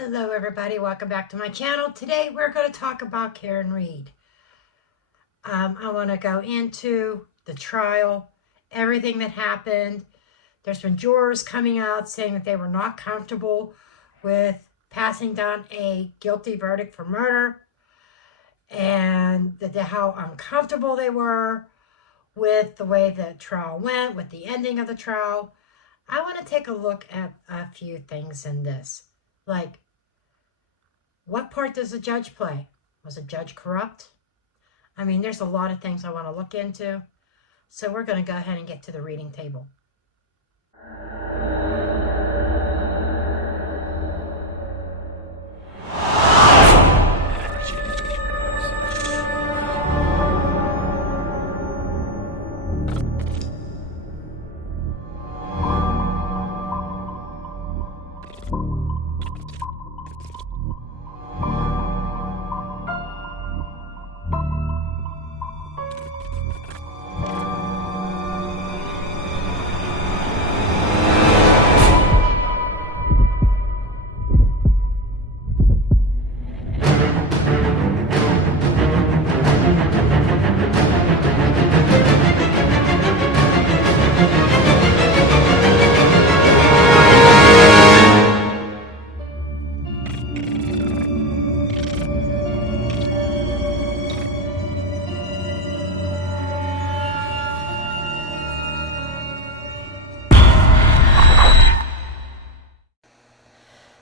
Hello everybody, welcome back to my channel. Today we're going to talk about Karen Read. I want to go into the trial, everything that happened. There's been jurors coming out saying that they were not comfortable with passing down a guilty verdict for murder and how uncomfortable they were with the way the trial went, with the ending of the trial. I want to take a look at a few things in this. Like, what part does the judge play? Was the judge corrupt? I mean, there's a lot of things I want to look into. So we're going to go ahead and get to the reading table.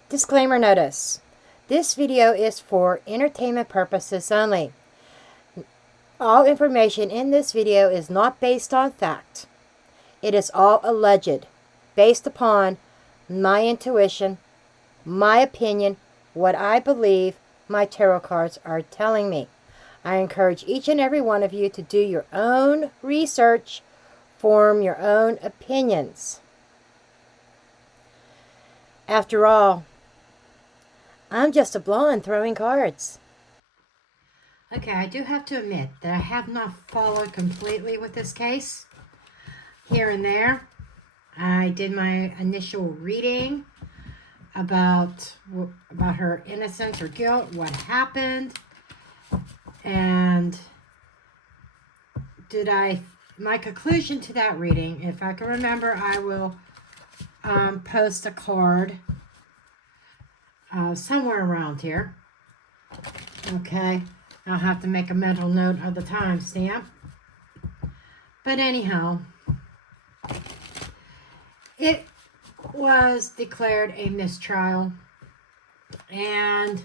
Disclaimer notice. This video is for entertainment purposes only. All information in this video is not based on fact. It is all alleged, based upon my intuition, my opinion, what I believe my tarot cards are telling me. I encourage each and every one of you to do your own research, form your own opinions. After all, I'm just a blonde throwing cards. Okay, I do have to admit that I have not followed completely with this case. Here and there, I did my initial reading about her innocence or guilt, what happened, and my conclusion to that reading, if I can remember, I will post a card somewhere around here. Okay, I'll have to make a mental note of the timestamp. But anyhow, it was declared a mistrial, and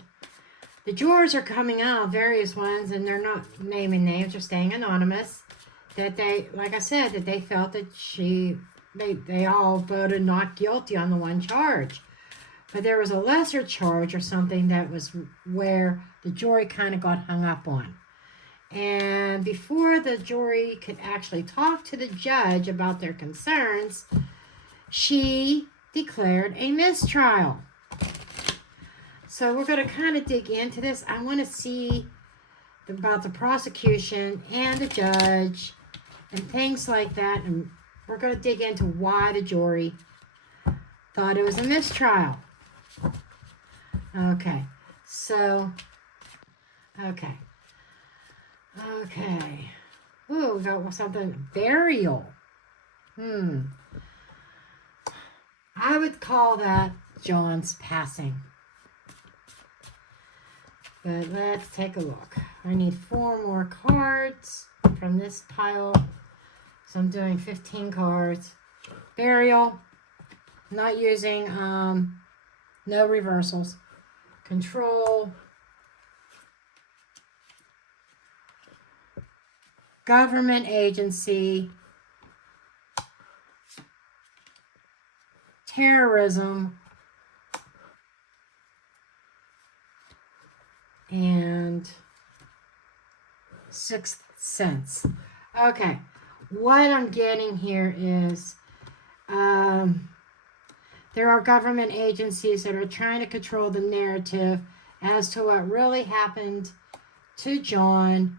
the jurors are coming out, various ones, and they're not naming names, they're staying anonymous, that they, like I said, that they felt that they all voted not guilty on the one charge. But there was a lesser charge or something that was where the jury kind of got hung up on. And before the jury could actually talk to the judge about their concerns, she declared a mistrial. So we're going to kind of dig into this. I want to see about the prosecution and the judge and things like that. And we're going to dig into why the jury thought it was a mistrial. Okay, so, okay. Ooh, we got something, burial. I would call that John's passing. But let's take a look. I need 4 more cards from this pile. So I'm doing 15 cards. Burial. Not using, no reversals. Control. Government agency. Terrorism. And Sixth Sense. Okay. What I'm getting here is there are government agencies that are trying to control the narrative as to what really happened to John,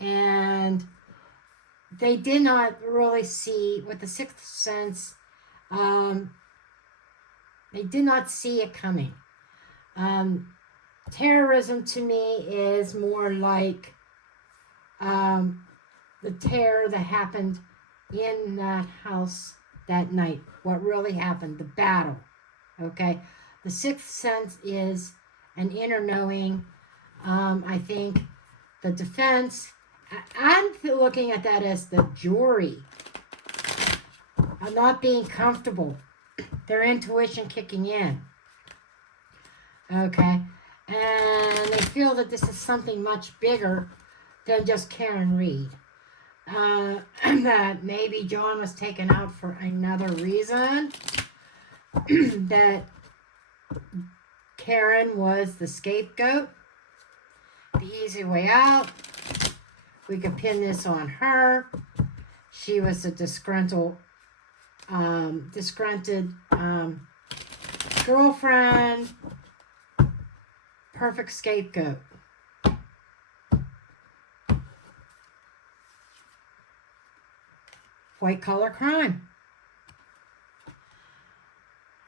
and they did not really see, with the Sixth Sense, they did not see it coming. Terrorism to me is more like the terror that happened in that house that night. What really happened, the battle. Okay? The sixth sense is an inner knowing. I think the defense, I'm looking at that as the jury. Not being comfortable. Their intuition kicking in. Okay? And they feel that this is something much bigger than just Karen Reed. That maybe John was taken out for another reason. That Karen was the scapegoat. The easy way out. We could pin this on her. She was a disgruntled girlfriend. Perfect scapegoat. White collar crime.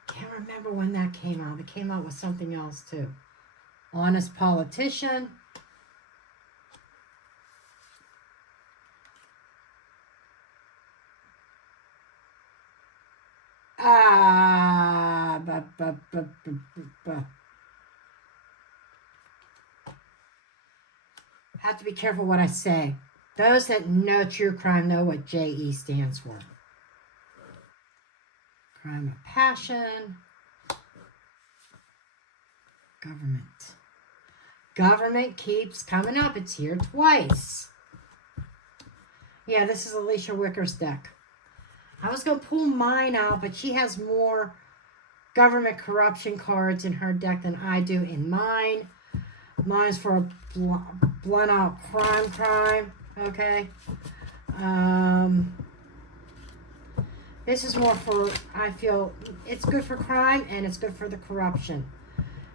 Can't remember when that came out. It came out with something else too. Honest politician. Have to be careful what I say. Those that know true crime know what JE stands for. Crime of passion. Government. Government keeps coming up. It's here twice. Yeah, this is Alicia Wicker's deck. I was going to pull mine out, but she has more government corruption cards in her deck than I do in mine. Mine's for a blunt out crime. Okay. This is more for, I feel, it's good for crime and it's good for the corruption.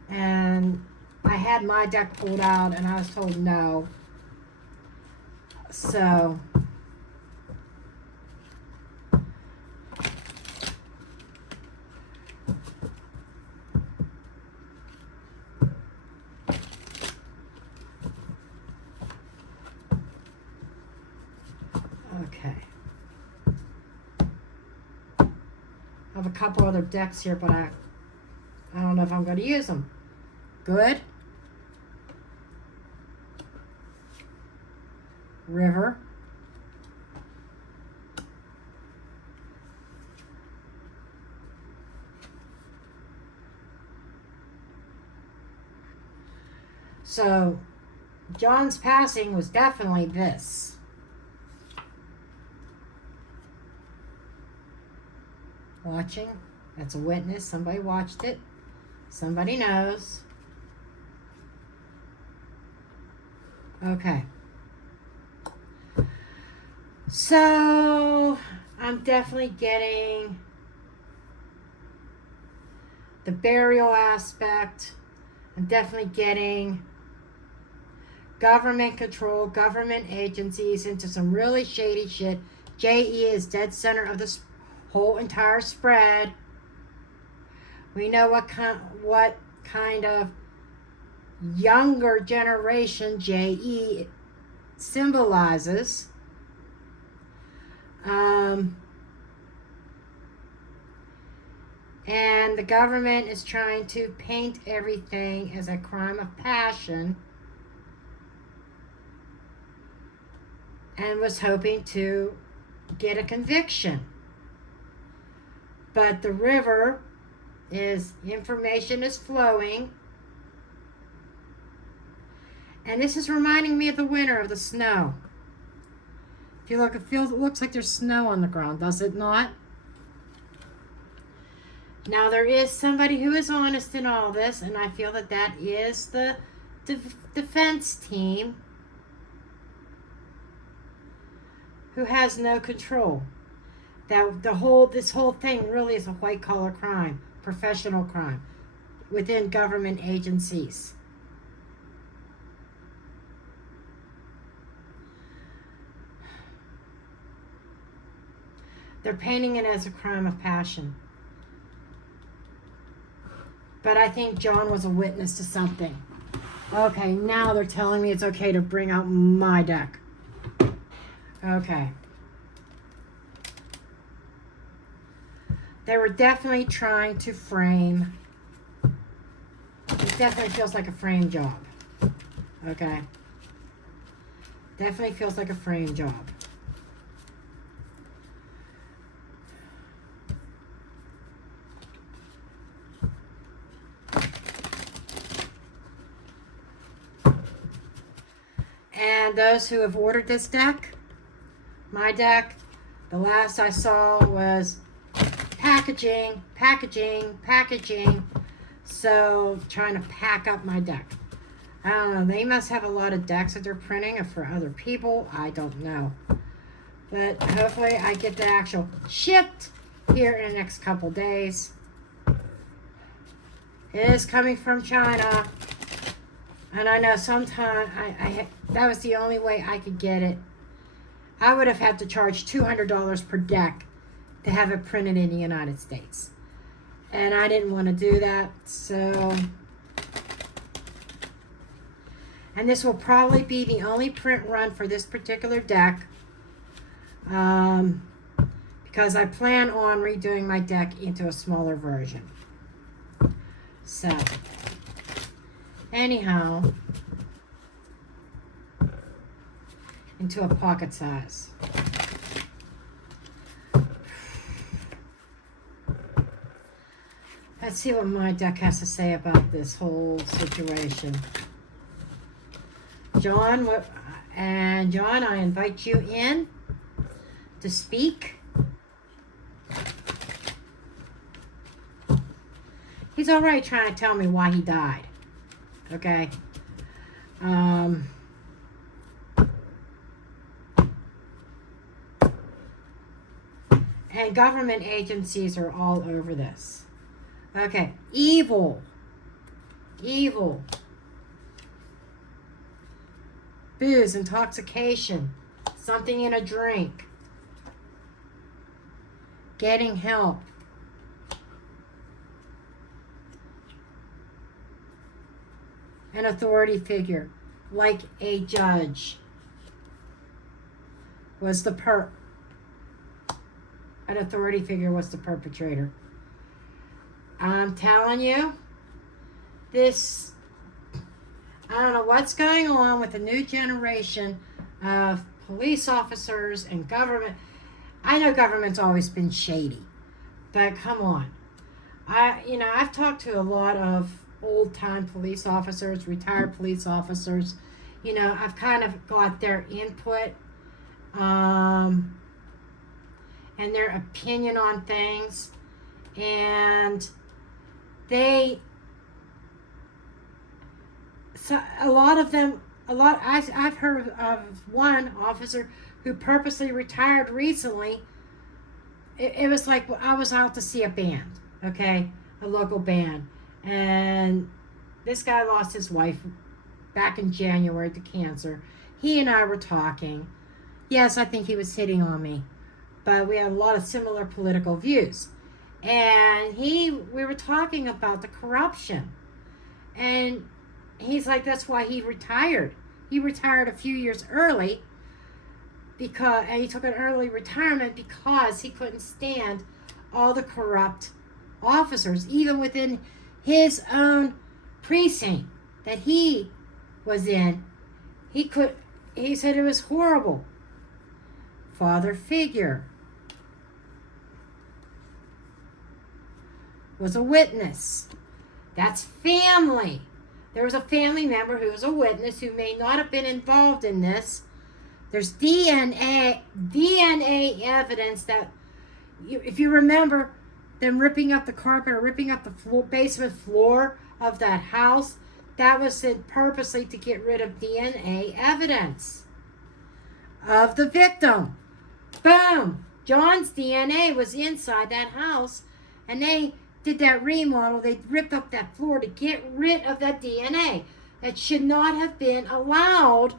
And I had my deck pulled out and I was told no. So, okay. I have a couple other decks here, but I don't know if I'm going to use them. Good. River. So, John's passing was definitely this. Watching. That's a witness. Somebody watched it. Somebody knows. Okay. So, I'm definitely getting the burial aspect. I'm definitely getting government control, government agencies into some really shady shit. JE is dead center of this whole entire spread. We know what kind of younger generation JE symbolizes. And the government is trying to paint everything as a crime of passion and was hoping to get a conviction. But the river is, information is flowing. And this is reminding me of the winter, of the snow. If you look, it looks like there's snow on the ground, does it not? Now, there is somebody who is honest in all this, and I feel that that is the defense team who has no control. That this whole thing really is a white collar crime, professional crime within government agencies. They're painting it as a crime of passion. But I think John was a witness to something. Okay, now they're telling me it's okay to bring out my deck. Okay. They were definitely trying to frame. It definitely feels like a frame job. Okay. Definitely feels like a frame job. And those who have ordered this deck, my deck, the last I saw was packaging. So trying to pack up my deck. I don't know. They must have a lot of decks that they're printing for other people. I don't know. But hopefully I get the actual shipped here in the next couple days. It is coming from China. And I know sometimes that was the only way I could get it. I would have had to charge $200 per deck to have it printed in the United States. And I didn't want to do that, so. And this will probably be the only print run for this particular deck. Because I plan on redoing my deck into a smaller version. So, anyhow, into a pocket size. Let's see what my deck has to say about this whole situation. John, I invite you in to speak. He's already trying to tell me why he died. Okay. And government agencies are all over this. Okay, evil. Booze, intoxication, something in a drink, getting help, an authority figure, like a judge, was an authority figure was the perpetrator. I'm telling you, I don't know what's going on with the new generation of police officers and government. I know government's always been shady, but come on. I've talked to a lot of old-time police officers, retired police officers. I've kind of got their input and their opinion on things, and I've heard of one officer who purposely retired recently. It was like, I was out to see a band, okay, a local band, and this guy lost his wife back in January to cancer. He and I were talking. Yes, I think he was hitting on me, but we had a lot of similar political views. And we were talking about the corruption. And he's like, that's why he retired. He retired a few years early and he took an early retirement because he couldn't stand all the corrupt officers, even within his own precinct that he was in. He said it was horrible. Father figure. Was a witness. That's family. There was a family member who was a witness who may not have been involved in this. There's DNA evidence that, if you remember them ripping up the carpet or ripping up the basement floor of that house, that was purposely to get rid of DNA evidence of the victim. Boom! John's DNA was inside that house, and they did that remodel. They ripped up that floor to get rid of that DNA that should not have been allowed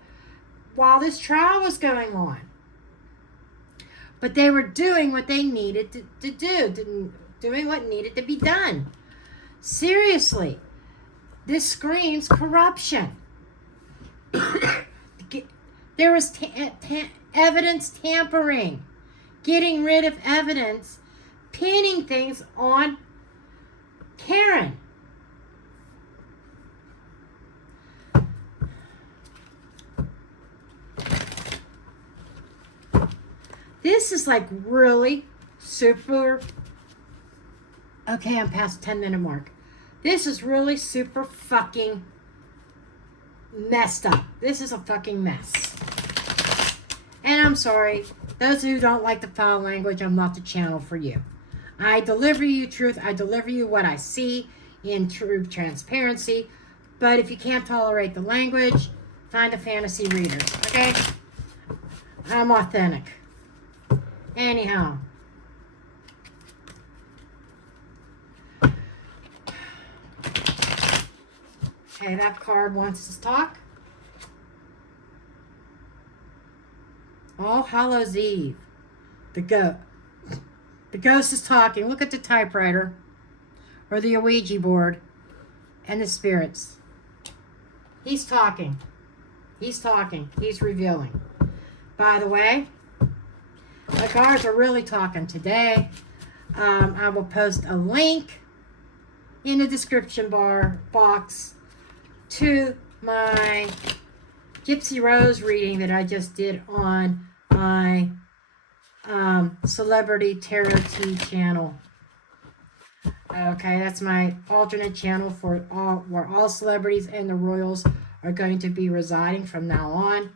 while this trial was going on. But they were doing what they needed to do, doing what needed to be done. Seriously, this screams corruption. There was evidence tampering, getting rid of evidence, pinning things on Karen. This is like really super. Okay, I'm past 10-minute mark. This is really super fucking messed up. This is a fucking mess. And I'm sorry, those who don't like the foul language, I'm not the channel for you. I deliver you truth. I deliver you what I see in true transparency. But if you can't tolerate the language, find a fantasy reader, okay? I'm authentic. Anyhow. Okay, that card wants to talk. All Hallows Eve. The ghost is talking. Look at the typewriter or the Ouija board and the spirits. He's talking. He's talking. He's revealing. By the way, the cards are really talking today. I will post a link in the description box to my Gypsy Rose reading that I just did on my Celebrity Tarot Tea channel. Okay, that's my alternate channel for where all celebrities and the royals are going to be residing from now on.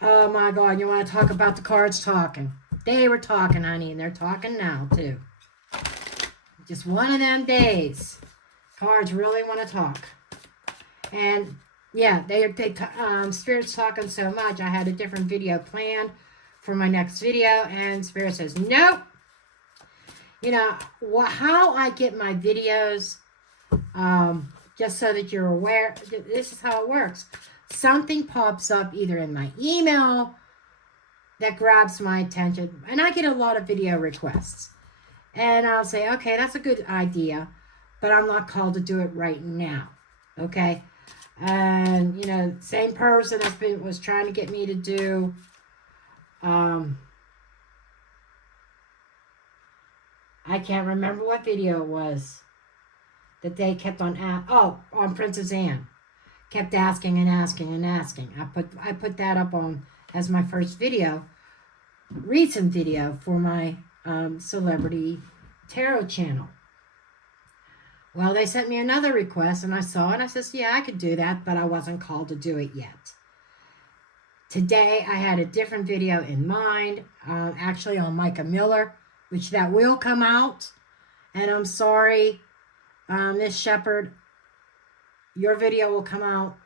Oh my God, you want to talk about the cards talking? They were talking, honey, and they're talking now too. Just one of them days. Cards really want to talk. And yeah, Spirit's talking so much. I had a different video planned for my next video, and Spirit says, nope. You know, how I get my videos, just so that you're aware, this is how it works. Something pops up either in my email that grabs my attention, and I get a lot of video requests. And I'll say, okay, that's a good idea, but I'm not called to do it right now, okay? And, you know, same person was trying to get me to do, I can't remember what video it was that they kept on, on Princess Anne. Kept asking and asking and asking. I put that up on as my first video, recent video for my Celebrity Tarot channel. Well, they sent me another request, and I saw it, and I said, yeah, I could do that, but I wasn't called to do it yet. Today, I had a different video in mind, actually on Micah Miller, which that will come out. And I'm sorry, Miss Shepherd, your video will come out,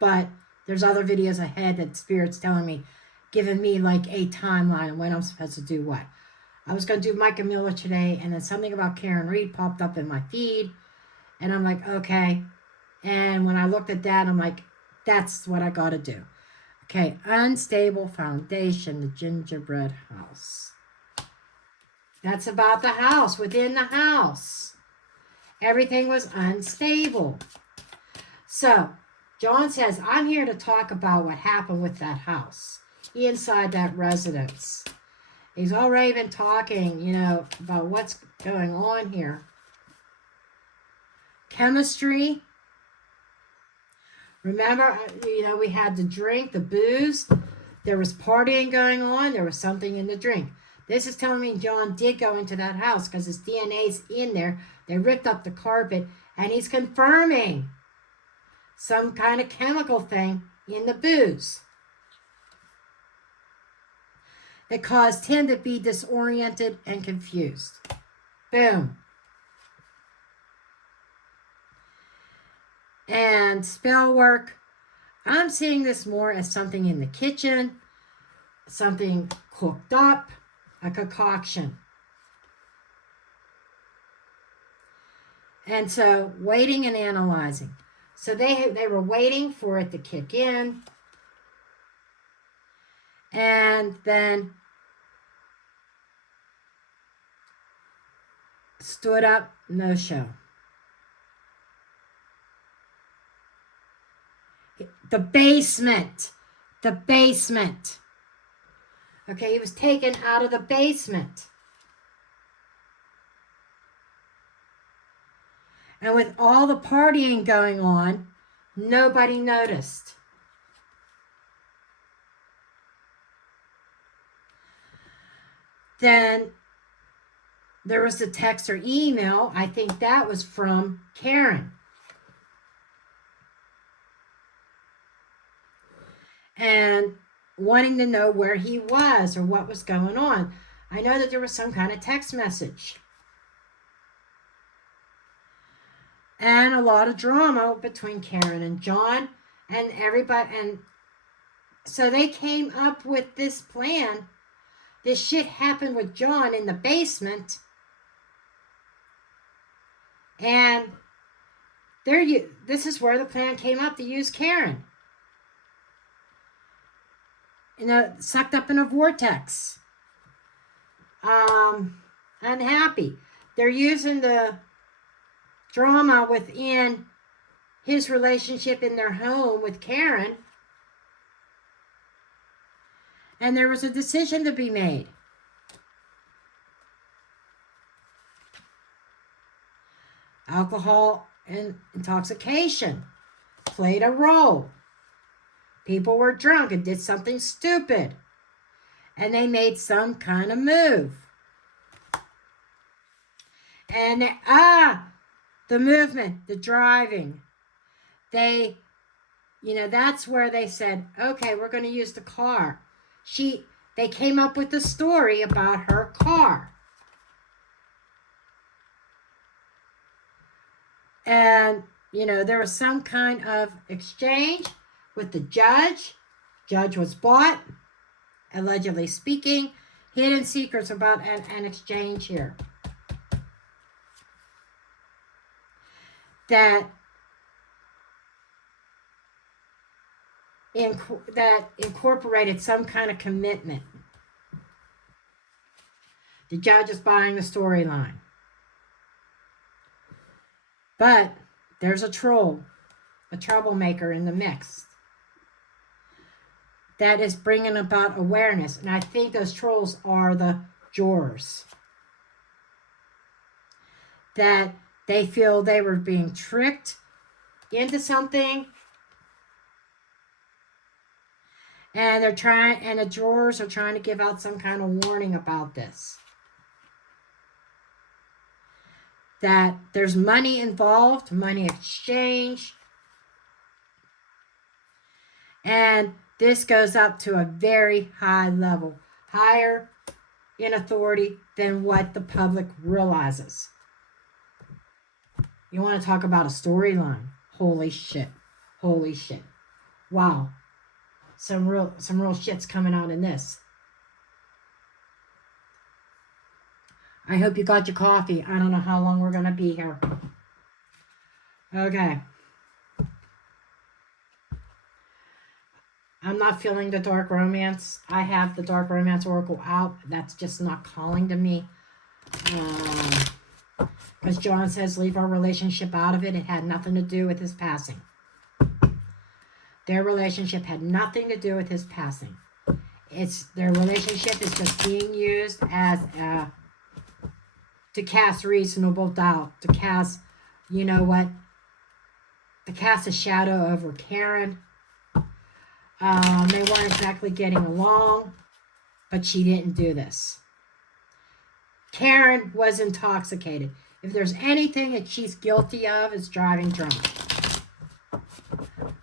but there's other videos ahead that Spirit's telling me, giving me like a timeline of when I'm supposed to do what. I was going to do Micah Miller today, and then something about Karen Reed popped up in my feed, and I'm like, okay. And when I looked at that, I'm like, that's what I got to do. Okay, unstable foundation, the gingerbread house. That's about the house, within the house. Everything was unstable. So, John says, I'm here to talk about what happened with that house, inside that residence. He's already been talking, you know, about what's going on here. Chemistry. Remember, you know, we had the drink, the booze. There was partying going on. There was something in the drink. This is telling me John did go into that house because his DNA's in there. They ripped up the carpet, and he's confirming some kind of chemical thing in the booze that caused him to be disoriented and confused. Boom. And spell work. I'm seeing this more as something in the kitchen, something cooked up, a concoction. And so, waiting and analyzing. So they were waiting for it to kick in. And then stood up, no show. The basement. The basement. Okay, he was taken out of the basement. And with all the partying going on, nobody noticed. Then there was a text or email. I think that was from Karen. And wanting to know where he was or what was going on. I know that there was some kind of text message. And a lot of drama between Karen and John and everybody. And so they came up with this plan. This shit happened with John in the basement. And this is where the plan came up to use Karen. Sucked up in a vortex. Unhappy. They're using the drama within his relationship in their home with Karen. And there was a decision to be made. Alcohol and intoxication played a role. People were drunk and did something stupid. And they made some kind of move. And the movement, the driving. That's where they said, okay, we're going to use the car. They came up with the story about her car. And, there was some kind of exchange with the judge. Judge was bought, allegedly speaking. Hidden secrets about an exchange here. That incorporated some kind of commitment. The judge is buying the storyline. But there's a troublemaker in the mix that is bringing about awareness. And I think those trolls are the jurors. That they feel they were being tricked into something. And the jurors are trying to give out some kind of warning about this. That there's money involved, money exchange. And this goes up to a very high level, higher in authority than what the public realizes. You want to talk about a storyline? Holy shit. Holy shit. Wow. Some real shit's coming out in this. I hope you got your coffee. I don't know how long we're going to be here. Okay. I'm not feeling the dark romance. I have the dark romance oracle out. That's just not calling to me. Because John says leave our relationship out of it. It had nothing to do with his passing. Their relationship had nothing to do with his passing. Their relationship is just being used as to cast reasonable doubt, to cast, to cast a shadow over Karen. They weren't exactly getting along, but she didn't do this. Karen was intoxicated. If there's anything that she's guilty of, it's driving drunk.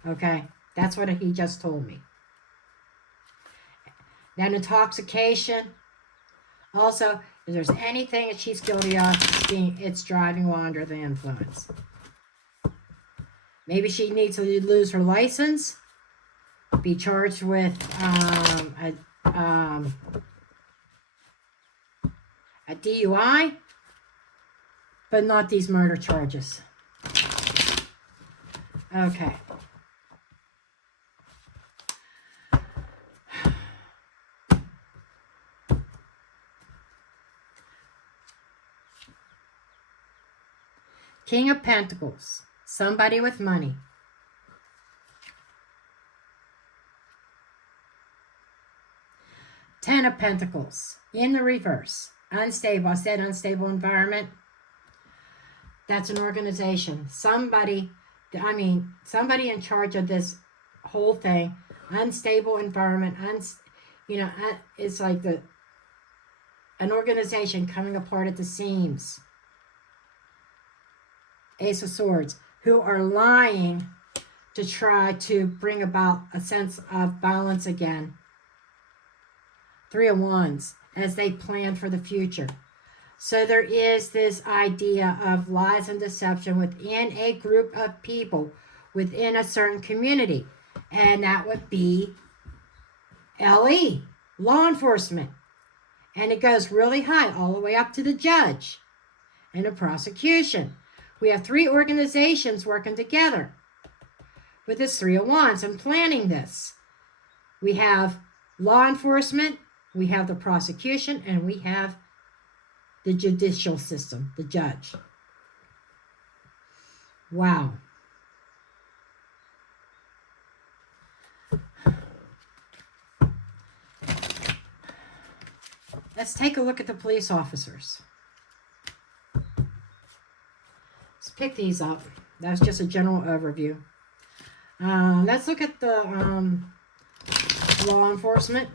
Okay, that's what he just told me. Then intoxication. Also, if there's anything that she's guilty of, it's driving while under the influence. Maybe she needs to lose her license, be charged with a DUI, but not these murder charges. Okay. King of Pentacles, somebody with money. Ten of Pentacles in the reverse. Unstable. I said unstable environment. That's an organization. Somebody in charge of this whole thing. Unstable environment. It's like an organization coming apart at the seams. Ace of Swords, who are lying to try to bring about a sense of balance again. Three of Wands, as they plan for the future. So there is this idea of lies and deception within a group of people, within a certain community. And that would be LE, law enforcement. And it goes really high, all the way up to the judge and the prosecution. We have three organizations working together with this Three of Wands and planning this. We have law enforcement, we have the prosecution, and we have the judicial system, the judge. Wow. Let's take a look at the police officers. Let's pick these up. That's just a general overview. Let's look at the law enforcement.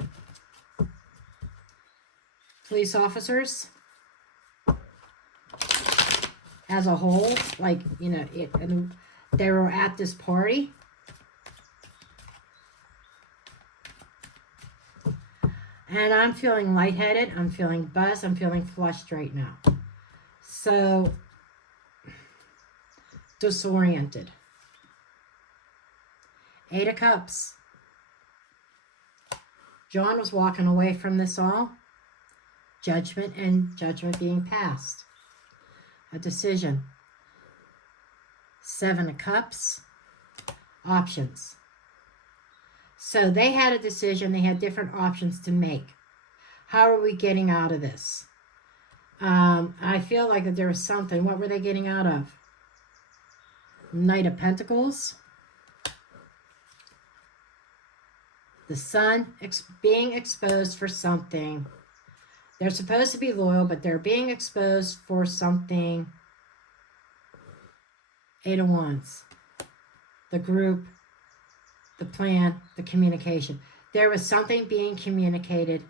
Police officers as a whole, and they were at this party. And I'm feeling lightheaded, I'm feeling buzzed, I'm feeling flushed right now. So, disoriented. Eight of Cups. John was walking away from this all. Judgment and judgment being passed. A decision. Seven of Cups. Options. So they had a decision. They had different options to make. How are we getting out of this? I feel like that there was something. What were they getting out of? Knight of Pentacles. The Sun being exposed for something. They're supposed to be loyal, but they're being exposed for something. Eight of Wands. The group. The plan, the communication. There was something being communicated.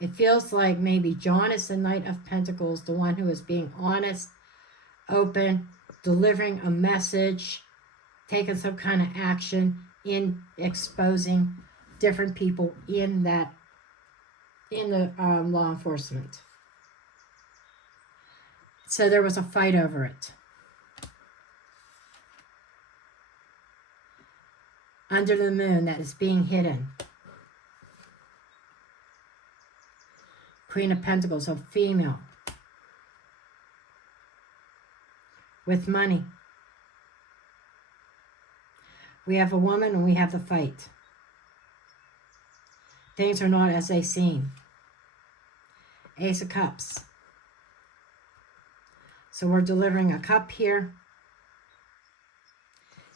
It feels like maybe John is the Knight of Pentacles, the one who is being honest, open, delivering a message, taking some kind of action in exposing different people in the law enforcement. So there was a fight over it. Under the moon that is being hidden. Queen of Pentacles, a female. With money. We have a woman and we have the fight. Things are not as they seem. Ace of Cups. So we're delivering a cup here.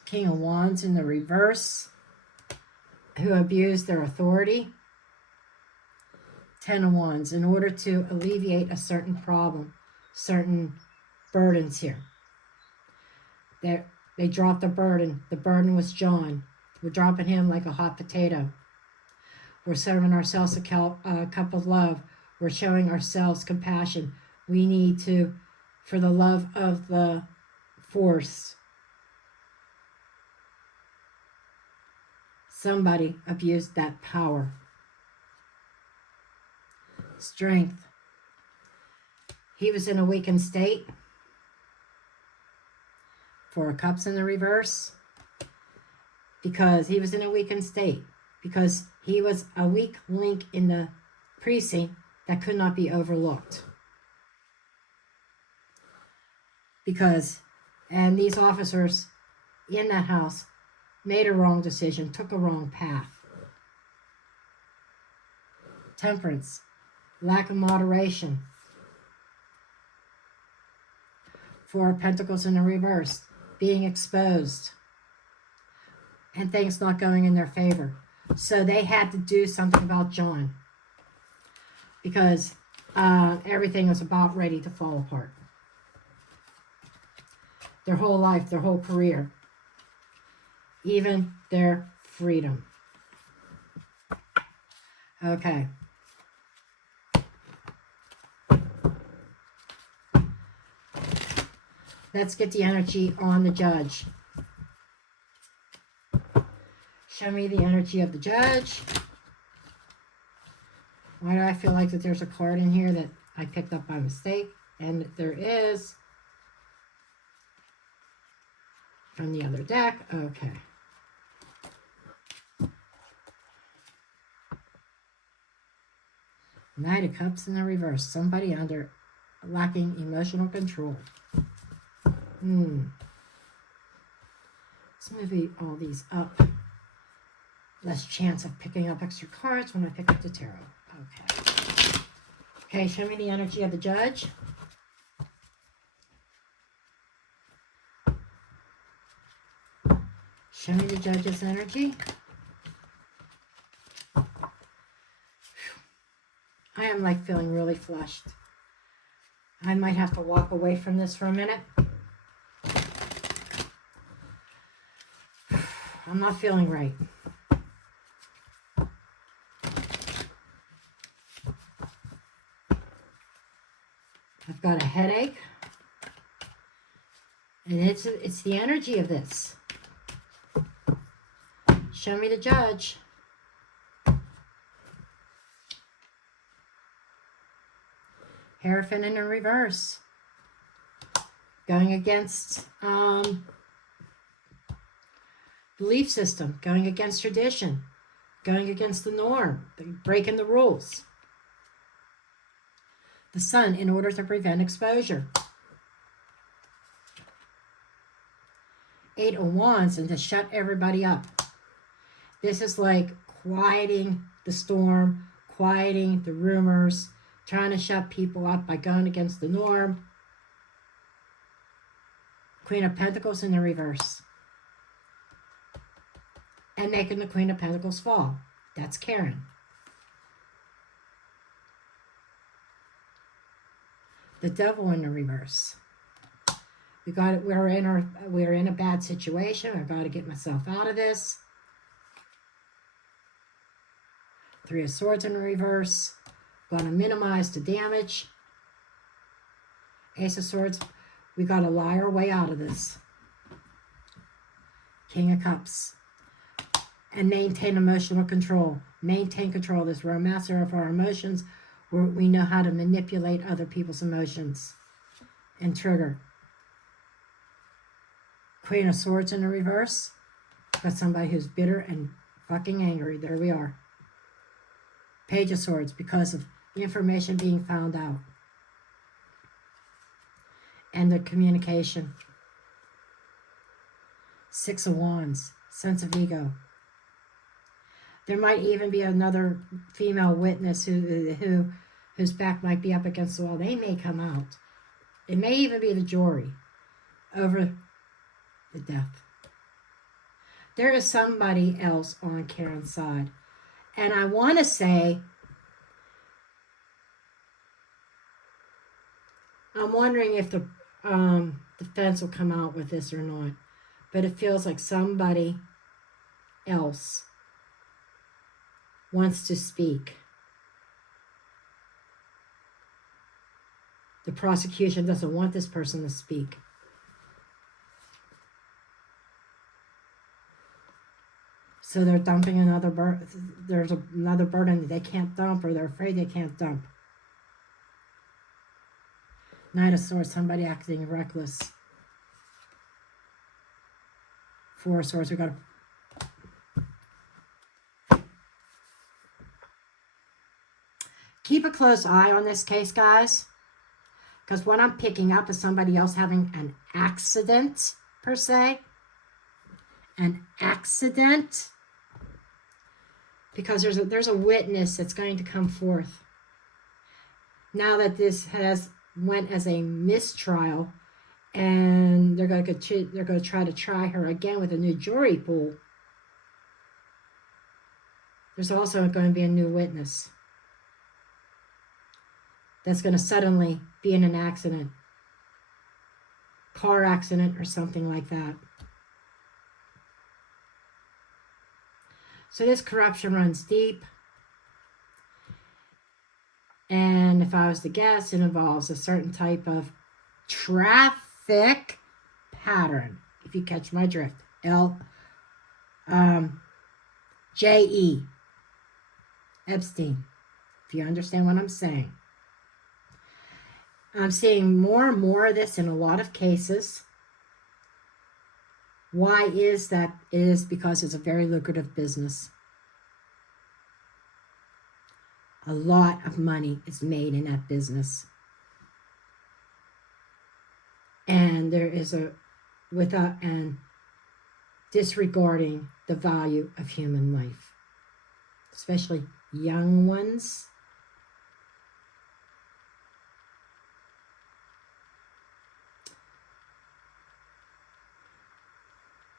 King of Wands in the reverse, who abused their authority. Ten of Wands, in order to alleviate a certain problem, certain burdens here. They dropped the burden. The burden was John. We're dropping him like a hot potato. We're serving ourselves a cup of love. We're showing ourselves compassion. We need to, for the love of the force. Somebody abused that power. Strength. He was in a weakened state. Four of Cups in the reverse. Because he was in a weakened state. Because he was a weak link in the precinct that could not be overlooked. And these officers in that house made a wrong decision, took a wrong path. Temperance, lack of moderation. Four of Pentacles in the reverse, being exposed. And things not going in their favor. So they had to do something about John. because everything was about ready to fall apart. Their whole life, their whole career, even their freedom. Okay. Let's get the energy on the judge. Show me the energy of the judge. Why do I feel like that there's a card in here that I picked up by mistake? And there is. From the other deck. Okay. Knight of Cups in the reverse. Somebody lacking emotional control. Let's move all these up. Less chance of picking up extra cards when I pick up the tarot. Okay. Okay, show me the energy of the judge. Show me the judge's energy. I am like feeling really flushed. I might have to walk away from this for a minute. I'm not feeling right. I've got a headache. And it's the energy of this. Show me the judge. Hierophant in reverse. Going against belief system. Going against tradition. Going against the norm. Breaking the rules. The Sun in order to prevent exposure. Eight of Wands and to shut everybody up. This is like quieting the storm, quieting the rumors, trying to shut people up by going against the norm. Queen of Pentacles in the reverse. And making the Queen of Pentacles fall. That's Karen. The Devil in the reverse. We're in a bad situation. I've got to get myself out of this. Three of Swords in the reverse. Got to minimize the damage. Ace of Swords. We got to lie our way out of this. King of Cups. And maintain emotional control. Maintain control of this. We're a master of our emotions. We know how to manipulate other people's emotions. And trigger. Queen of Swords in the reverse. Got somebody who's bitter and fucking angry. There we are. Page of Swords because of information being found out. And the communication. Six of Wands. Sense of ego. There might even be another female witness whose back might be up against the wall. They may come out. It may even be the jury over the death. There is somebody else on Karen's side. And I want to say, I'm wondering if the defense will come out with this or not. But it feels like somebody else wants to speak. The prosecution doesn't want this person to speak. So they're dumping another burden. There's another burden that they can't dump, or they're afraid they can't dump. Knight of Swords, somebody acting reckless. Four of Swords, we got to keep a close eye on this case, guys. Because what I'm picking up is somebody else having an accident, per se. An accident. Because there's a witness that's going to come forth. Now that this went as a mistrial, and they're going to try to try her again with a new jury pool. There's also going to be a new witness. that's going to suddenly be in an accident, car accident or something like that. So this corruption runs deep. And if I was to guess, it involves a certain type of traffic pattern, if you catch my drift. J.E. Epstein, if you understand what I'm saying. I'm seeing more and more of this in a lot of cases. Why is that? It is because it's a very lucrative business. A lot of money is made in that business. And there is and disregarding the value of human life, especially young ones.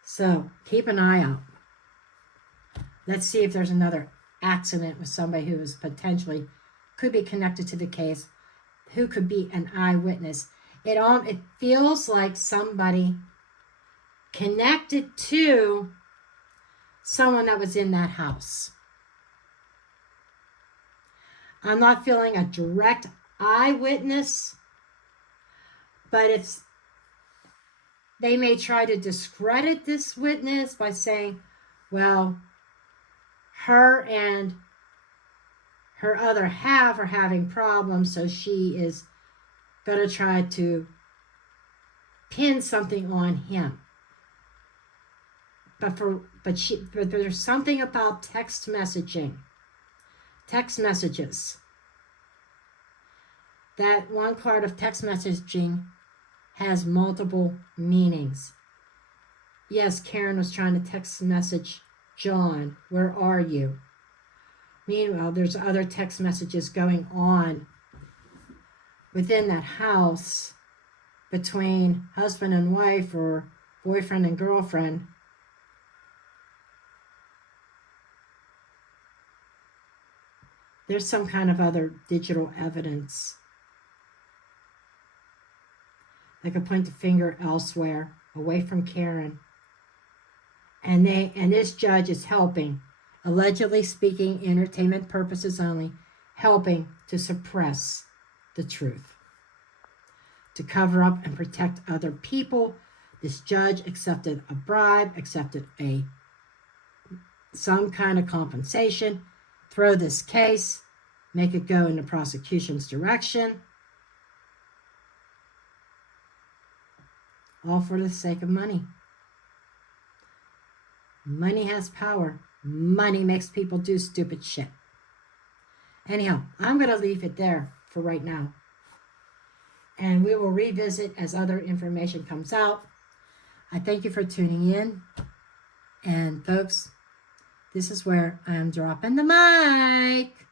So keep an eye out. Let's see if there's another accident with somebody who is potentially could be connected to the case, who could be an eyewitness. It feels like somebody connected to someone that was in that house. I'm not feeling a direct eyewitness, but they may try to discredit this witness by saying, well, her and her other half are having problems, so she is going to try to pin something on him. But there's something about text messages. That one card of text messaging has multiple meanings. Yes, Karen was trying to text message John, where are you? Meanwhile, there's other text messages going on within that house between husband and wife or boyfriend and girlfriend. There's some kind of other digital evidence that could point the finger elsewhere, away from Karen. And this judge is helping, allegedly speaking, entertainment purposes only, helping to suppress the truth, to cover up and protect other people. This judge accepted a bribe, accepted some kind of compensation, throw this case, make it go in the prosecution's direction, all for the sake of money. Money has power. Money makes people do stupid shit. Anyhow, I'm going to leave it there for right now. And we will revisit as other information comes out. I thank you for tuning in. And folks, this is where I am dropping the mic.